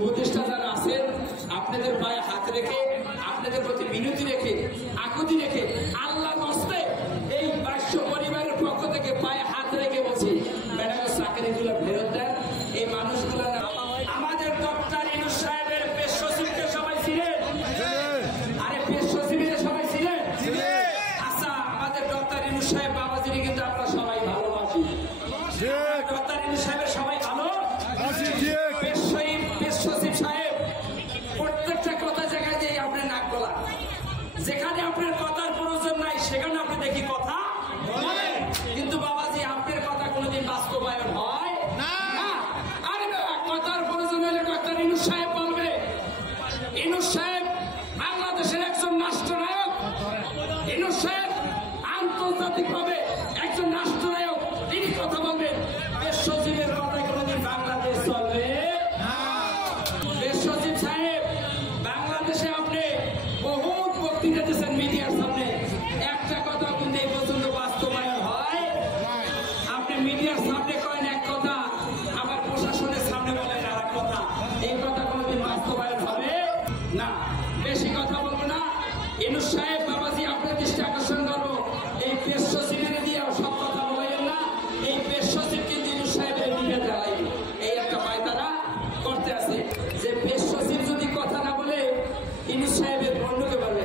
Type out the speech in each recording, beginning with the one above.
উপদেষ্টা যারা আছেন আপনাদের পায়ে হাত রেখে আপনাদের প্রতি বিনতি রেখে আকুতি রেখে আল্লাহ হস্তে এই 2200 পরিবারের পক্ষ থেকে পায়ে হাত রেখে বলছি ম্যাডাম চাকরিগুলো ফেরত দেন। এই মানুষগুলো আমাদের ডক্টর ইউনূস সাহেবের পেশ সচিবকে সবাই ছিলেন, আরে পেশ সচিবের সবাই ছিলেন। আচ্ছা আমাদের ডক্টর ইউনূস সাহেব বাবাজির কিন্তু আমরা সবাই ভালোবাসি, ডক্টর ইউনূস সাহেবের সবাই ভালো। পেশ সচিব সাহেব প্রত্যেকটা কথা জায়গায় দিয়ে আপনি নাক গলা, যেখানে আপনার কথার প্রয়োজন নাই সেখানে আপনি দেখি কথা বলেন, কিন্তু বাবাজি আপনার কথা কোনোদিন বাস্তবায়ন হয় না। আরে কথার প্রয়োজন হলে ডক্টর ইউনূস সাহেব বলবে। ইউনূস সাহেব বাংলাদেশের একজন রাষ্ট্রনায়ক, ইউনূস সাহেব আন্তর্জাতিকভাবে একজন রাষ্ট্রনায়ক, তিনি কথা বলবেন। পেশ সচিবের কথা কোনোদিন বাংলাদেশ চলবে না। পেশ সচিব সাহেব বাংলাদেশে আপনি বহুত বক্তৃতা দিয়েছেন মিডিয়ার সামনে, একটা কথা কিন্তু এই পর্যন্ত বাস্তবায়ন হয়। আপনি মিডিয়ার সামনে করেন এক কথা, আবার প্রশাসনের সামনে বলেন আর এক কথা, এই কথা কোনোদিন বাস্তবায়ন হবে না। বেশি কথা বলবো না। ইউনূস সাহেব বাবাজি আপনার দৃষ্টি আকর্ষণ করবো, এই পেশ সচিবের দিয়েও সব কথা বলেন না। এই পেশ সচিব কিন্তু ইউনূস সাহেবের দিকে দাঁড়াই, এই একটা পায়তারা করতে আছে যে পেশ সচিব যদি কথা না বলে ইউনূস সাহেবের বন্ধুকে বলবে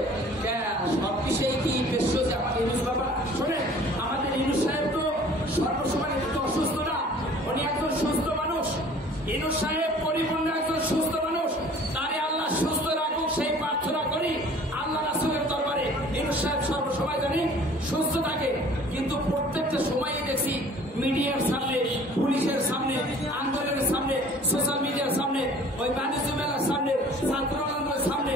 সব বিষয়ে কি পেশ সচিব আমার ইউনূস বাবা শোনে। আমাদের ইউনূস সাহেব তো সর্বসময় একটু অসুস্থ না, উনি একজন সুস্থ মানুষ। ইউনূস সাহেব পরিপূর্ণ একজন সুস্থ মানুষ, তারে আল্লাহ সুস্থ রাখুক সেই প্রার্থনা করি আল্লাহ রাসূলের দরবারে। ইউনূস সাহেব সর্বসময় জানি সুস্থ থাকে, কিন্তু প্রত্যেকটা সময়ই দেখছি মিডিয়ার সামনে, পুলিশের সামনে, আন্দোলনের সামনে, সোশ্যাল মিডিয়ার সামনে, ওই বাণিজ্য মেলার সামনে, ছাত্র আন্দোলনের সামনে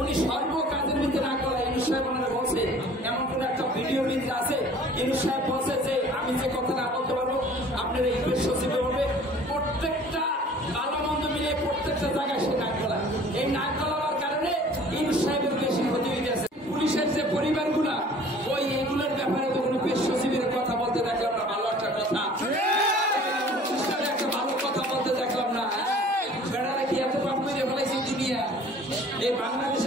উনি সর্ব কাজের ভিতরে না করা। ইউনূস সাহেব ওনারা বলছে, এমন কোন একটা ভিডিও ভিতরে আছে ইউনূস সাহেব বলছে যে আমি যে কথা না বলতে পারবো আপনার এই পেশ সচিবে বলবে। প্রত্যেকটা ভালো মন্দ মিলে প্রত্যেকটা জায়গায় সে নাক গলা, এই নাক গলাবার কারণে ইউনূস সাহেবের বেশি ক্ষতি হয়ে গেছে। পুলিশের যে পরিবারগুলা ওই এগুলোর ব্যাপারে তো কোনো পেশ সচিবের কথা বলতে দেখলাম না, ভালো একটা কথা একটা ভালো কথা বলতে দেখলাম না। বেড়ারা কি এত পাপ করে ফেলাইছে দুনিয়া, এই বাংলাদেশে